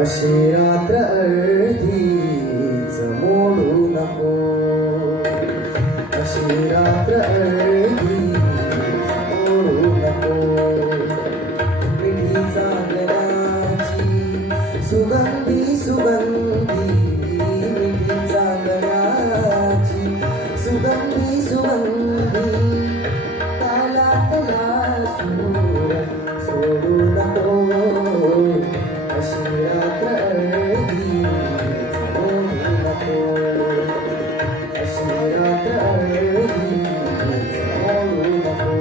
अशी रात्र अर्धीच मोडू नको, अशी रात्र अर्धी मोडू नको. मिठी चांदण्याची सुगंधी सुगंधी, मिठी चांदण्याची सुगंधी सुगंधी, तालातला सूर सोडू नको. अशी रात्र अर्धी मोडू नको, अशी रात्र अर्धी मोडू नको.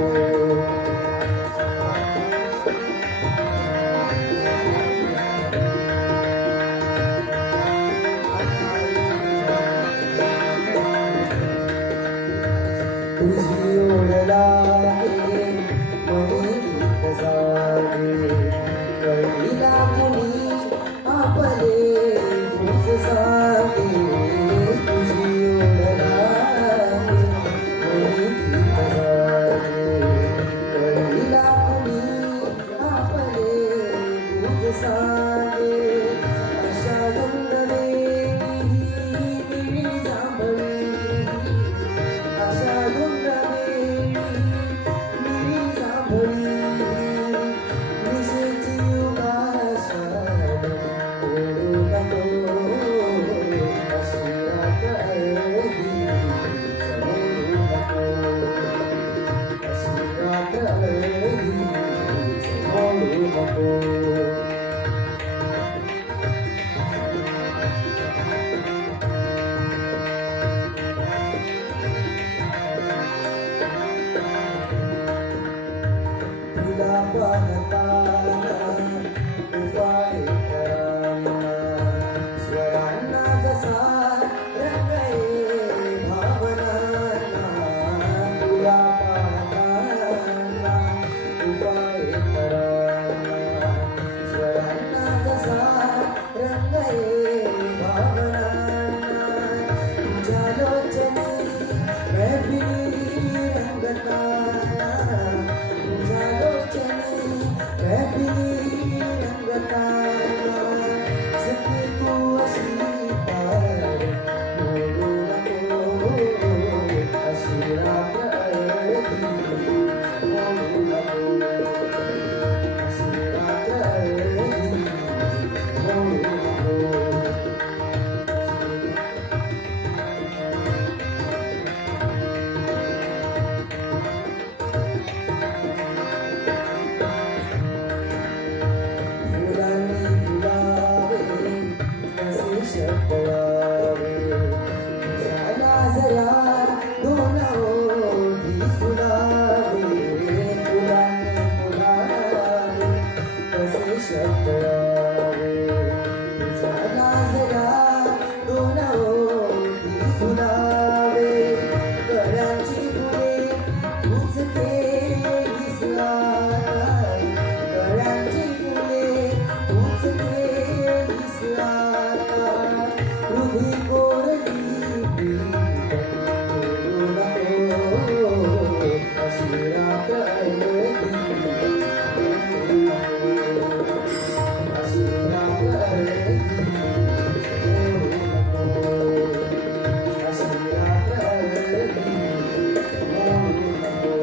तुझी ओढ लागे मनी गीत जागे, कळीला मुनी आपले तुझ सांगे. तुझी ओढ लागे मनी गीत जागे, कळीला मुनी आपले तुझ सांगे. अशा डोंगरेही निळी जांभळी, अशा डोंगरेही निळी जांभळी, निशेची उगाशात ओढू नको. अशी रात्र अर्धी मोडू नको, अशी रात्र अर्धी मोडू नको. तुला पाहताना उपाय करावा, स्वरांना जसा रंग आहे भावनांना. तुला पाहताना उपाय करावा, स्वरांना जसा रंग आहे भावनांना. तुझ्या लोचनी मैफिली रंगताना, तुझ्या लोचनी मैफिली रंगताना. सखी तू अशी पार मोडू नको, अशी रात्र अर्धी मोडू नको, अशी रात्र अर्धी मोडू नको. फुलांनी फुलावे कसे शब्द यावे, तुझ्याला जरा दोन ओठी फुलावे. फुलांनी फुलावे कसे शब्द यावे, तुझ्याला जरा दोन ओठी फुलावे. कळ्यांची फुले तूच केलीस लाल, कळ्यांची फुले तूच केलीस लाल. हृदय कोरली प्रीत तोडू नको, अशी रात्र अर्धी मोडू नको, अशी रात्र अर्धी मोडू नको, अशी रात्र अर्धी मोडू नको.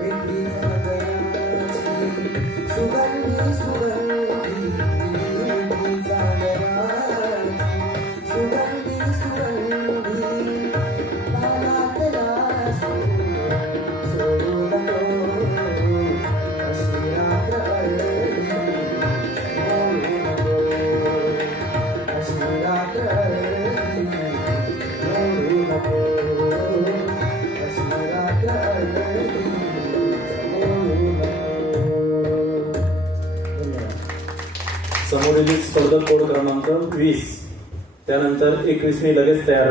मिठी चांदण्याची सुगंधी सुगंधी, मिठी चांदण्याची सुगंधी सुगंधी, तालातला सूर सोडू नको. अशी रात्र अर्धी मोडू नको, अशी रात्र अर्धी मोडू नको, अशी रात्र अर्धी मोडू नको. धन्यवाद. समोरील स्पर्धक कोड क्रमांक 20, त्यानंतर 21 लगेच तयार.